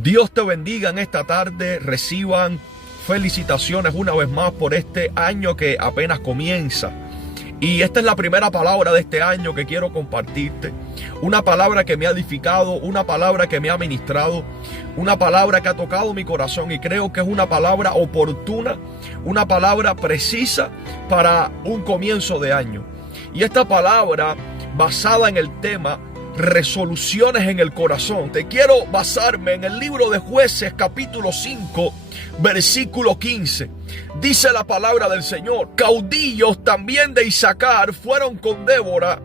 Dios te bendiga en esta tarde. Reciban felicitaciones una vez más por este año que apenas comienza. Y esta es la primera palabra de este año que quiero compartirte. Una palabra que me ha edificado, una palabra que me ha ministrado, una palabra que ha tocado mi corazón y creo que es una palabra oportuna, una palabra precisa para un comienzo de año. Y esta palabra basada en el tema resoluciones en el corazón. Te quiero basarme en el libro de Jueces capítulo 5 versículo 15. Dice la palabra del Señor: caudillos también de Isaacar fueron con Débora,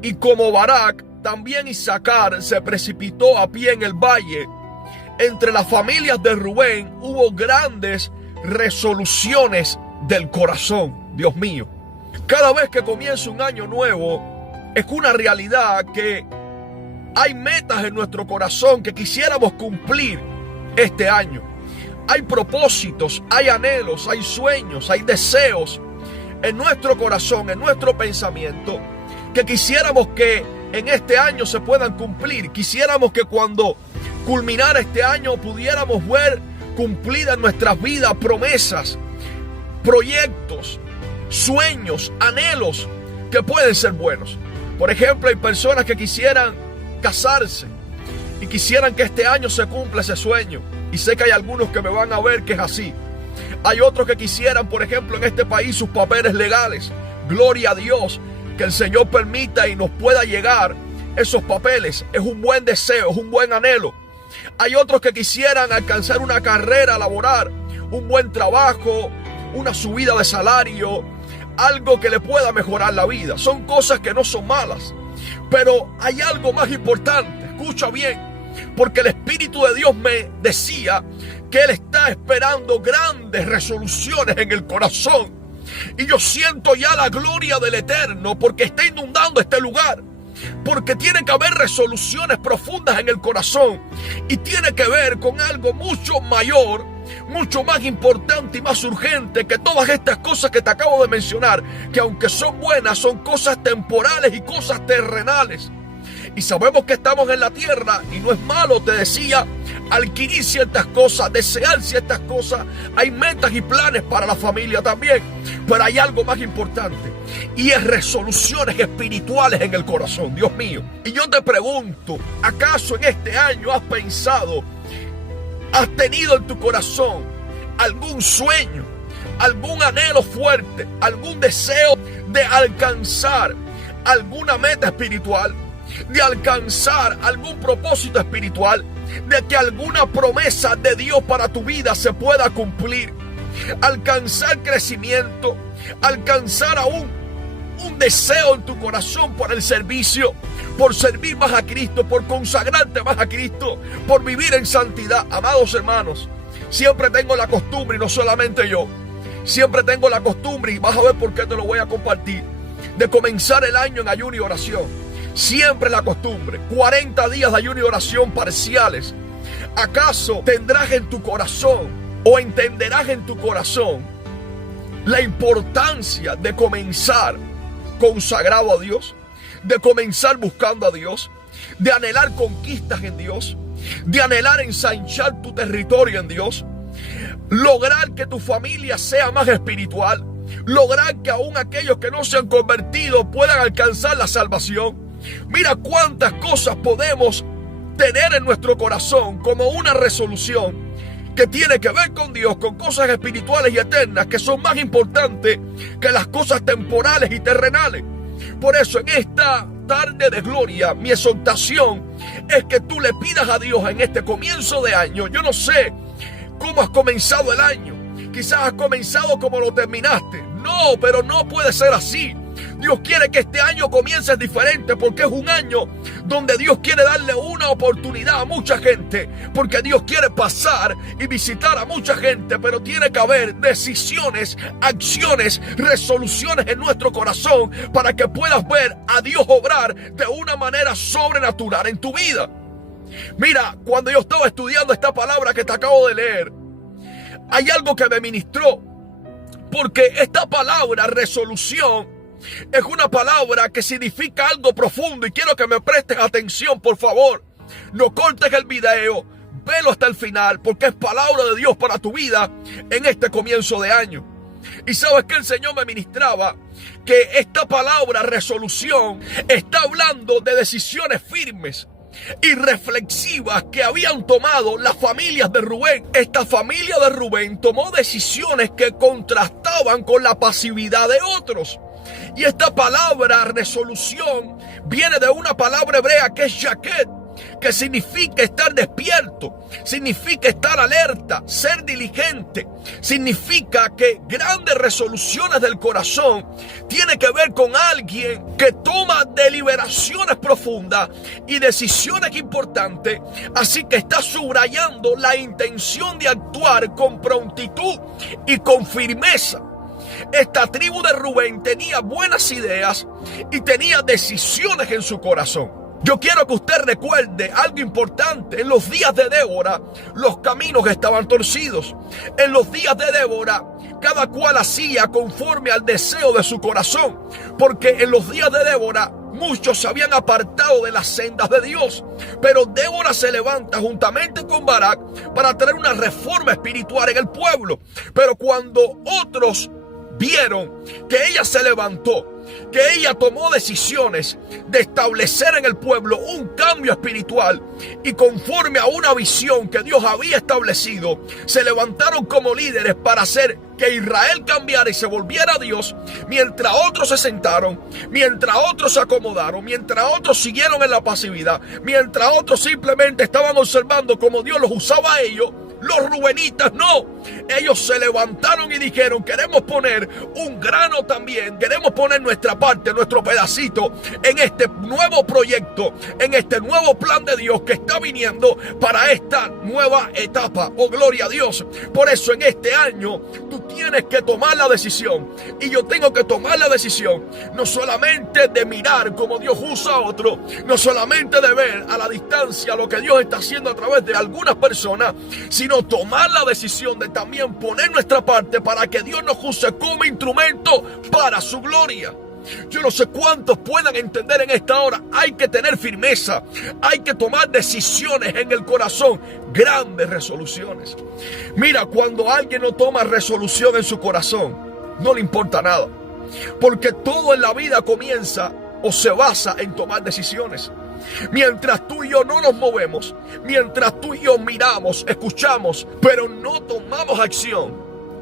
y como Barak también Isaacar se precipitó a pie en el valle. Entre las familias de Rubén hubo grandes resoluciones del corazón. Dios mío, cada vez que comienza un año nuevo, es una realidad que hay metas en nuestro corazón que quisiéramos cumplir este año. Hay propósitos, hay anhelos, hay sueños, hay deseos en nuestro corazón, en nuestro pensamiento, que quisiéramos que en este año se puedan cumplir. Quisiéramos que cuando culminara este año pudiéramos ver cumplidas en nuestras vidas promesas, proyectos, sueños, anhelos que pueden ser buenos. Por ejemplo, hay personas que quisieran casarse y quisieran que este año se cumpla ese sueño, y sé que hay algunos que me van a ver que es así. Hay otros que quisieran, por ejemplo, en este país sus papeles legales. Gloria a Dios, que el Señor permita y nos pueda llegar esos papeles. Es un buen deseo, es un buen anhelo. Hay otros que quisieran alcanzar una carrera laboral, un buen trabajo, una subida de salario, algo que le pueda mejorar la vida. Son cosas que no son malas, pero hay algo más importante. Escucha bien, porque el Espíritu de Dios me decía que Él está esperando grandes resoluciones en el corazón. Y yo siento ya la gloria del Eterno, porque está inundando este lugar. Porque tiene que haber resoluciones profundas en el corazón. Y tiene que ver con algo mucho mayor, mucho más importante y más urgente que todas estas cosas que te acabo de mencionar, que aunque son buenas, son cosas temporales y cosas terrenales. Y sabemos que estamos en la tierra y no es malo, te decía, adquirir ciertas cosas, desear ciertas cosas. Hay metas y planes para la familia también, pero hay algo más importante, y es resoluciones espirituales en el corazón. Dios mío, y yo te pregunto, ¿acaso en este año has pensado, has tenido en tu corazón algún sueño, algún anhelo fuerte, algún deseo de alcanzar alguna meta espiritual, de alcanzar algún propósito espiritual, de que alguna promesa de Dios para tu vida se pueda cumplir, alcanzar crecimiento, alcanzar aún un deseo en tu corazón por el servicio, por servir más a Cristo, por consagrarte más a Cristo, por vivir en santidad? Amados hermanos, siempre tengo la costumbre, y no solamente yo, siempre tengo la costumbre, y vas a ver por qué te lo voy a compartir, de comenzar el año en ayuno y oración. Siempre la costumbre, 40 días de ayuno y oración parciales. ¿Acaso tendrás en tu corazón o entenderás en tu corazón la importancia de comenzar consagrado a Dios, de comenzar buscando a Dios, de anhelar conquistas en Dios, de anhelar ensanchar tu territorio en Dios, lograr que tu familia sea más espiritual, lograr que aún aquellos que no se han convertido puedan alcanzar la salvación? Mira cuántas cosas podemos tener en nuestro corazón como una resolución que tiene que ver con Dios, con cosas espirituales y eternas que son más importantes que las cosas temporales y terrenales. Por eso en esta tarde de gloria, mi exhortación es que tú le pidas a Dios en este comienzo de año. Yo no sé cómo has comenzado el año, quizás has comenzado como lo terminaste. No, pero no puede ser así. Dios quiere que este año comience diferente, porque es un año donde Dios quiere darle una oportunidad a mucha gente, porque Dios quiere pasar y visitar a mucha gente, pero tiene que haber decisiones, acciones, resoluciones en nuestro corazón para que puedas ver a Dios obrar de una manera sobrenatural en tu vida. Mira, cuando yo estaba estudiando esta palabra que te acabo de leer, hay algo que me ministró, porque esta palabra resolución es una palabra que significa algo profundo, y quiero que me prestes atención, por favor. No cortes el video, velo hasta el final, porque es palabra de Dios para tu vida en este comienzo de año. Y sabes que el Señor me ministraba que esta palabra resolución está hablando de decisiones firmes y reflexivas que habían tomado las familias de Rubén. Esta familia de Rubén tomó decisiones que contrastaban con la pasividad de otros. Y esta palabra resolución viene de una palabra hebrea que es shaket, que significa estar despierto, significa estar alerta, ser diligente. Significa que grandes resoluciones del corazón tiene que ver con alguien que toma deliberaciones profundas y decisiones importantes, así que está subrayando la intención de actuar con prontitud y con firmeza. Esta tribu de Rubén tenía buenas ideas y tenía decisiones en su corazón. Yo quiero que usted recuerde algo importante. En los días de Débora, los caminos estaban torcidos. En los días de Débora, cada cual hacía conforme al deseo de su corazón. Porque en los días de Débora, muchos se habían apartado de las sendas de Dios. Pero Débora se levanta juntamente con Barak para traer una reforma espiritual en el pueblo. Pero cuando otros vieron que ella se levantó, que ella tomó decisiones de establecer en el pueblo un cambio espiritual y conforme a una visión que Dios había establecido, se levantaron como líderes para hacer que Israel cambiara y se volviera a Dios, mientras otros se sentaron, mientras otros se acomodaron, mientras otros siguieron en la pasividad, mientras otros simplemente estaban observando cómo Dios los usaba a ellos. Los rubenitas no, ellos se levantaron y dijeron: queremos poner un grano también, queremos poner nuestra parte, nuestro pedacito en este nuevo proyecto, en este nuevo plan de Dios que está viniendo para esta nueva etapa. Oh, gloria a Dios. Por eso en este año tú tienes que tomar la decisión, y yo tengo que tomar la decisión, no solamente de mirar cómo Dios usa a otro, no solamente de ver a la distancia lo que Dios está haciendo a través de algunas personas, sino tomar la decisión de también poner nuestra parte para que Dios nos use como instrumento para su gloria. Yo no sé cuántos puedan entender en esta hora. Hay que tener firmeza, hay que tomar decisiones en el corazón, grandes resoluciones. Mira, cuando alguien no toma resolución en su corazón, no le importa nada, porque todo en la vida comienza o se basa en tomar decisiones. Mientras tú y yo no nos movemos, mientras tú y yo miramos, escuchamos, pero no tomamos acción,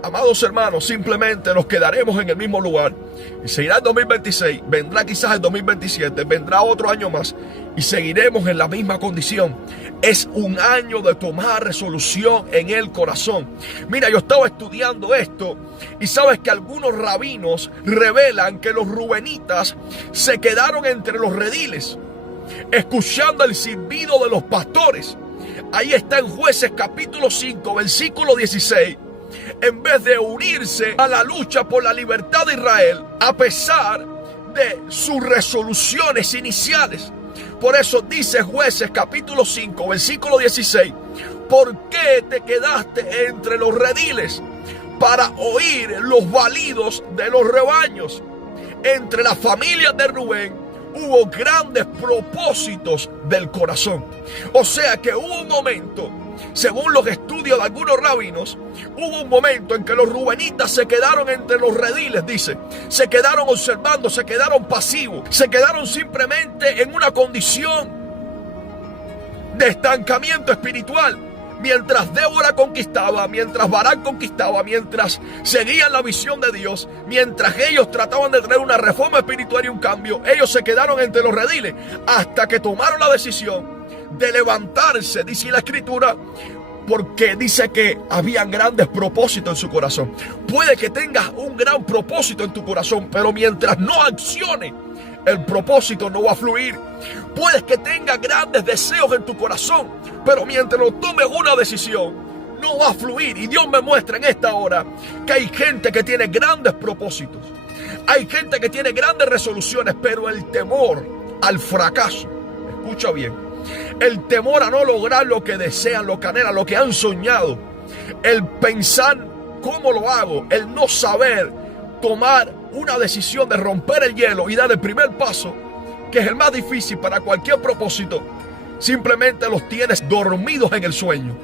amados hermanos, simplemente nos quedaremos en el mismo lugar. Y seguirá el 2026, vendrá quizás el 2027, vendrá otro año más y seguiremos en la misma condición. Es un año de tomar resolución en el corazón. Mira, yo estaba estudiando esto y sabes que algunos rabinos revelan que los rubenitas se quedaron entre los rediles, escuchando el silbido de los pastores. Ahí está en Jueces capítulo 5, versículo 16. En vez de unirse a la lucha por la libertad de Israel, a pesar de sus resoluciones iniciales. Por eso dice Jueces capítulo 5, versículo 16: ¿por qué te quedaste entre los rediles para oír los balidos de los rebaños? Entre las familias de Rubén hubo grandes propósitos del corazón. O sea que hubo un momento, según los estudios de algunos rabinos, hubo un momento en que los rubenitas se quedaron entre los rediles, dice. Se quedaron observando, se quedaron pasivos, se quedaron simplemente en una condición de estancamiento espiritual. Mientras Débora conquistaba, mientras Barak conquistaba, mientras seguían la visión de Dios, mientras ellos trataban de traer una reforma espiritual y un cambio, ellos se quedaron entre los rediles hasta que tomaron la decisión de levantarse, dice la Escritura, porque dice que habían grandes propósitos en su corazón. Puede que tengas un gran propósito en tu corazón, pero mientras no accione, el propósito no va a fluir. Puedes que tengas grandes deseos en tu corazón, pero mientras no tomes una decisión, no va a fluir. Y Dios me muestra en esta hora que hay gente que tiene grandes propósitos, hay gente que tiene grandes resoluciones, pero el temor al fracaso, escucha bien, el temor a no lograr lo que desean, lo que anhelan, lo que han soñado, el pensar cómo lo hago, el no saber tomar una decisión de romper el hielo y dar el primer paso, que es el más difícil para cualquier propósito, Simplemente los tienes dormidos en el sueño.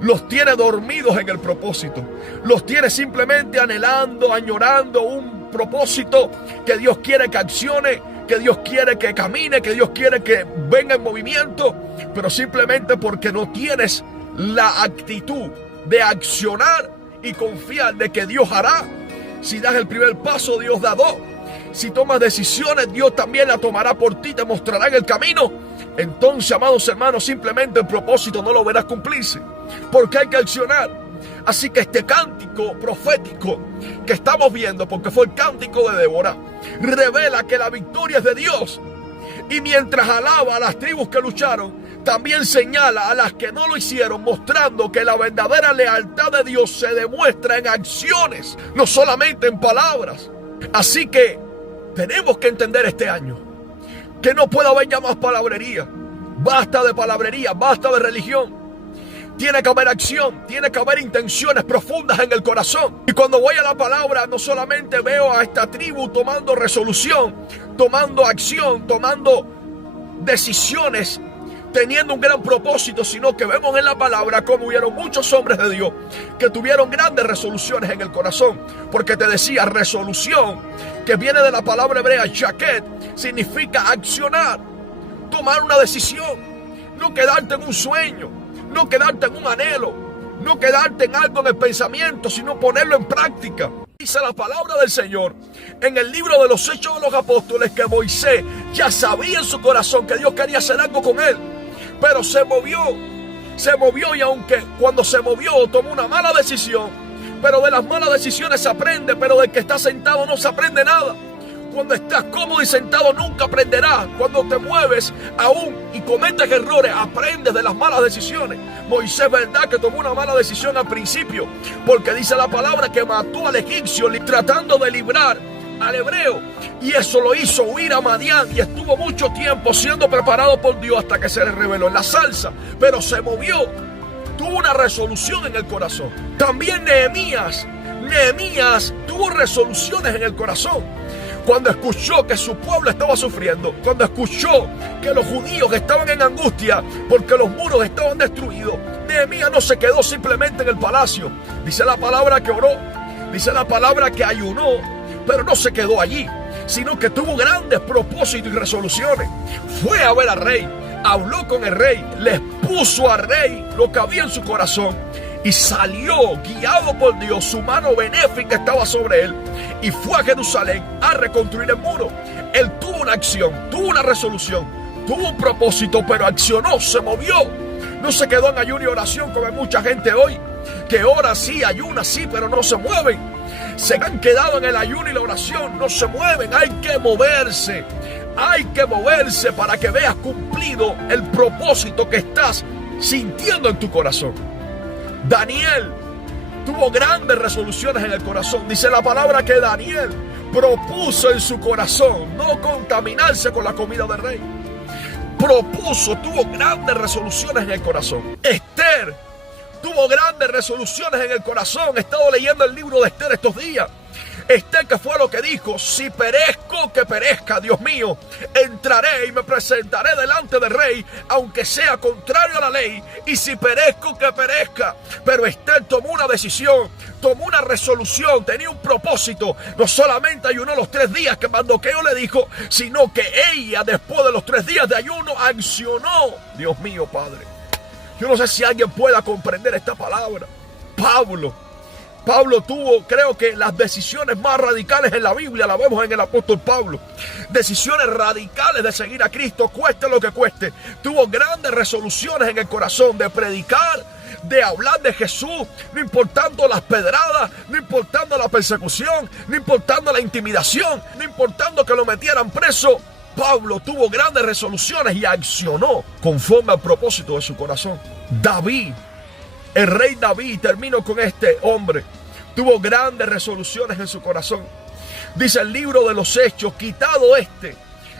Los tienes dormidos en el propósito. Los tienes simplemente anhelando, añorando un propósito que Dios quiere que accione, que Dios quiere que camine, que Dios quiere que venga en movimiento, pero simplemente porque no tienes la actitud de accionar y confiar de que Dios hará. Si das el primer paso, Dios da dos. Si tomas decisiones, Dios también la tomará por ti, te mostrará en el camino. Entonces, amados hermanos, simplemente el propósito no lo verás cumplirse, porque hay que accionar. Así que este cántico profético que estamos viendo, porque fue el cántico de Débora, revela que la victoria es de Dios. Y mientras alaba a las tribus que lucharon, también señala a las que no lo hicieron, mostrando que la verdadera lealtad de Dios se demuestra en acciones, no solamente en palabras. Así que tenemos que entender este año que no puede haber ya más palabrería. Basta de palabrería, basta de religión. Tiene que haber acción, tiene que haber intenciones profundas en el corazón. Y cuando voy a la palabra, no solamente veo a esta tribu tomando resolución, tomando acción, tomando decisiones, teniendo un gran propósito, sino que vemos en la palabra cómo hubieron muchos hombres de Dios que tuvieron grandes resoluciones en el corazón. Porque te decía, resolución, que viene de la palabra hebrea shaket, significa accionar, tomar una decisión, no quedarte en un sueño, no quedarte en un anhelo, no quedarte en algo en el pensamiento, sino ponerlo en práctica. Dice la palabra del Señor en el libro de los Hechos de los Apóstoles que Moisés ya sabía en su corazón que Dios quería hacer algo con él, pero se movió y aunque cuando se movió tomó una mala decisión, pero de las malas decisiones se aprende, pero del que está sentado no se aprende nada. Cuando estás cómodo y sentado nunca aprenderás. Cuando te mueves aún y cometes errores, aprendes de las malas decisiones. Moisés, verdad que tomó una mala decisión al principio, porque dice la palabra que mató al egipcio tratando de librar al hebreo, y eso lo hizo huir a Madián, y estuvo mucho tiempo siendo preparado por Dios hasta que se le reveló en la salsa, pero se movió, tuvo una resolución en el corazón. También Nehemías tuvo resoluciones en el corazón. Cuando escuchó que su pueblo estaba sufriendo, cuando escuchó que los judíos estaban en angustia porque los muros estaban destruidos, Nehemías no se quedó simplemente en el palacio. Dice la palabra que oró, dice la palabra que ayunó, pero no se quedó allí, sino que tuvo grandes propósitos y resoluciones. Fue a ver al rey, habló con el rey, le expuso al rey lo que había en su corazón. Y salió guiado por Dios, su mano benéfica estaba sobre él, y fue a Jerusalén a reconstruir el muro. Él tuvo una acción, tuvo una resolución, tuvo un propósito, pero accionó, se movió. No se quedó en ayuno y oración como hay mucha gente hoy, que ora sí, ayuna sí, pero no se mueven. Se han quedado en el ayuno y la oración, no se mueven. Hay que moverse para que veas cumplido el propósito que estás sintiendo en tu corazón. Daniel tuvo grandes resoluciones en el corazón. Dice la palabra que Daniel propuso en su corazón no contaminarse con la comida del rey. Tuvo grandes resoluciones en el corazón. Esther tuvo grandes resoluciones en el corazón. He estado leyendo el libro de Esther estos días. Esther, que fue lo que dijo: si perezco, que perezca, Dios mío, entraré y me presentaré delante del rey, aunque sea contrario a la ley, y si perezco, que perezca. Pero Esther tomó una decisión, tomó una resolución, tenía un propósito. No solamente ayunó los 3 días que Mardoqueo le dijo, sino que ella, después de los 3 días de ayuno, accionó. Dios mío, Padre, yo no sé si alguien pueda comprender esta palabra. Pablo tuvo, creo que las decisiones más radicales en la Biblia la vemos en el apóstol Pablo. Decisiones radicales de seguir a Cristo, cueste lo que cueste. Tuvo grandes resoluciones en el corazón de predicar, de hablar de Jesús, no importando las pedradas, no importando la persecución, no importando la intimidación, no importando que lo metieran preso. Pablo tuvo grandes resoluciones y accionó conforme al propósito de su corazón. David, el rey David, termino con este hombre, tuvo grandes resoluciones en su corazón. Dice el libro de los Hechos: quitado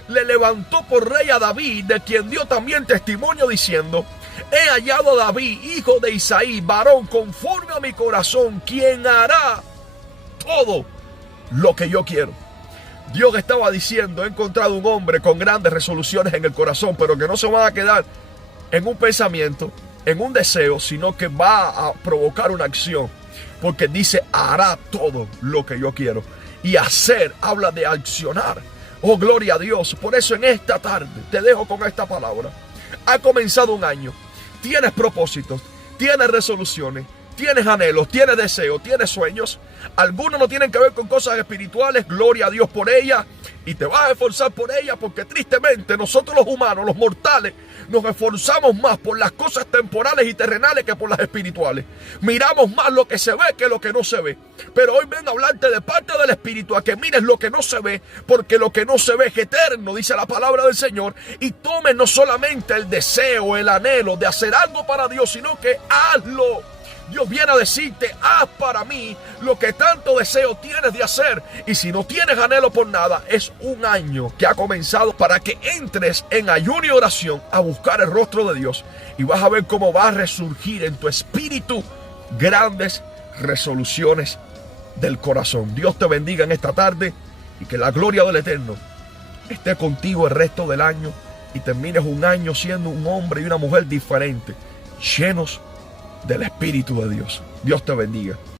le levantó por rey a David, de quien dio también testimonio diciendo: he hallado a David, hijo de Isaí, varón conforme a mi corazón, quien hará todo lo que yo quiero. Dios estaba diciendo: he encontrado un hombre con grandes resoluciones en el corazón, pero que no se van a quedar en un pensamiento, en un deseo, sino que va a provocar una acción. Porque dice, hará todo lo que yo quiero. Y hacer habla de accionar. Oh, gloria a Dios. Por eso en esta tarde te dejo con esta palabra. Ha comenzado un año. Tienes propósitos, tienes resoluciones, tienes anhelos, tienes deseos, tienes sueños. Algunos no tienen que ver con cosas espirituales. Gloria a Dios por ellas. Y te vas a esforzar por ellas, porque tristemente nosotros los humanos, los mortales, nos esforzamos más por las cosas temporales y terrenales que por las espirituales. Miramos más lo que se ve que lo que no se ve. Pero hoy vengo a hablarte de parte del espíritu, a que mires lo que no se ve, porque lo que no se ve es eterno, dice la palabra del Señor. Y tomes no solamente el deseo, el anhelo de hacer algo para Dios, sino que hazlo. Dios viene a decirte, haz para mí lo que tanto deseo tienes de hacer. Y si no tienes anhelo por nada, es un año que ha comenzado para que entres en ayuno y oración a buscar el rostro de Dios. Y vas a ver cómo va a resurgir en tu espíritu grandes resoluciones del corazón. Dios te bendiga en esta tarde y que la gloria del Eterno esté contigo el resto del año y termines un año siendo un hombre y una mujer diferente, llenos del Espíritu de Dios. Dios te bendiga.